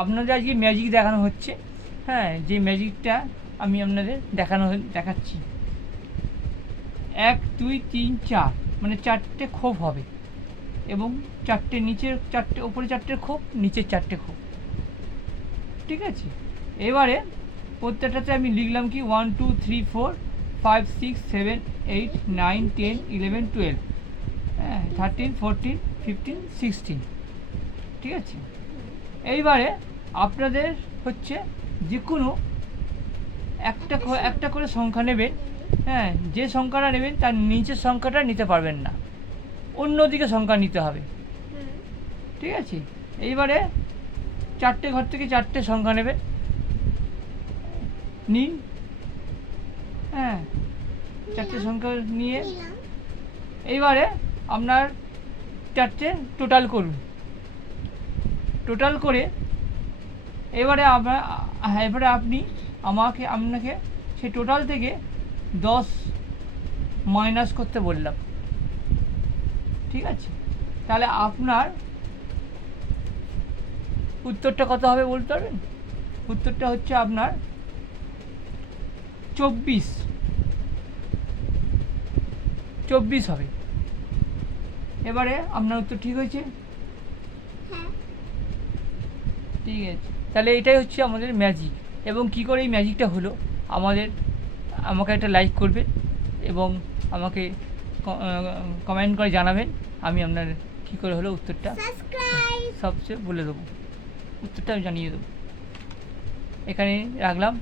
আপনাদের আজকে ম্যাজিক দেখানো হচ্ছে। হ্যাঁ, যে ম্যাজিকটা আমি আপনাদের দেখাচ্ছি। 1 2 3 4 মানে 4টে খোপ হবে এবং 4টে নিচের 4টে ওপরে 4টে খোপ, নিচের 4টে খোপ। ঠিক আছে, এবারে প্রত্যেকটাতে আমি লিখলাম কি 1 2 3 4 5 6 7 8 9 10 11 12, হ্যাঁ 13 14 15 16। ঠিক আছে, এইবারে আপনাদের হচ্ছে যে কোনো একটা করে সংখ্যা নেবেন। হ্যাঁ, যে সংখ্যাটা নেবেন তার নিচের সংখ্যাটা নিতে পারবেন না, অন্যদিকে সংখ্যা নিতে হবে। ঠিক আছে, এইবারে 4টে ঘর থেকে 4টে সংখ্যা নেবেন, নিন। হ্যাঁ, 4টে সংখ্যা নিয়ে এইবারে আপনার 4টে টোটাল করুন। টোটাল করে এবারে আপনি আপনাকে সেই টোটাল থেকে 10 মাইনাস করতে বললাম। ঠিক আছে, তাহলে আপনার উত্তরটা কত হবে বলতে পারবেন? উত্তরটা হচ্ছে আপনার 24 হবে। এবারে আপনার উত্তর ঠিক হয়েছে? ঠিক আছে, তাহলে এটাই হচ্ছে আমাদের ম্যাজিক। এবং কি করে এই ম্যাজিকটা হলো আমাকে একটা লাইক করবেন এবং আমাকে কমেন্ট করে জানাবেন। আমি আপনার কী করে হলো উত্তরটা সবচেয়ে বলে দেবো, উত্তরটা আমি জানিয়ে দেবো। এখানে রাখলাম।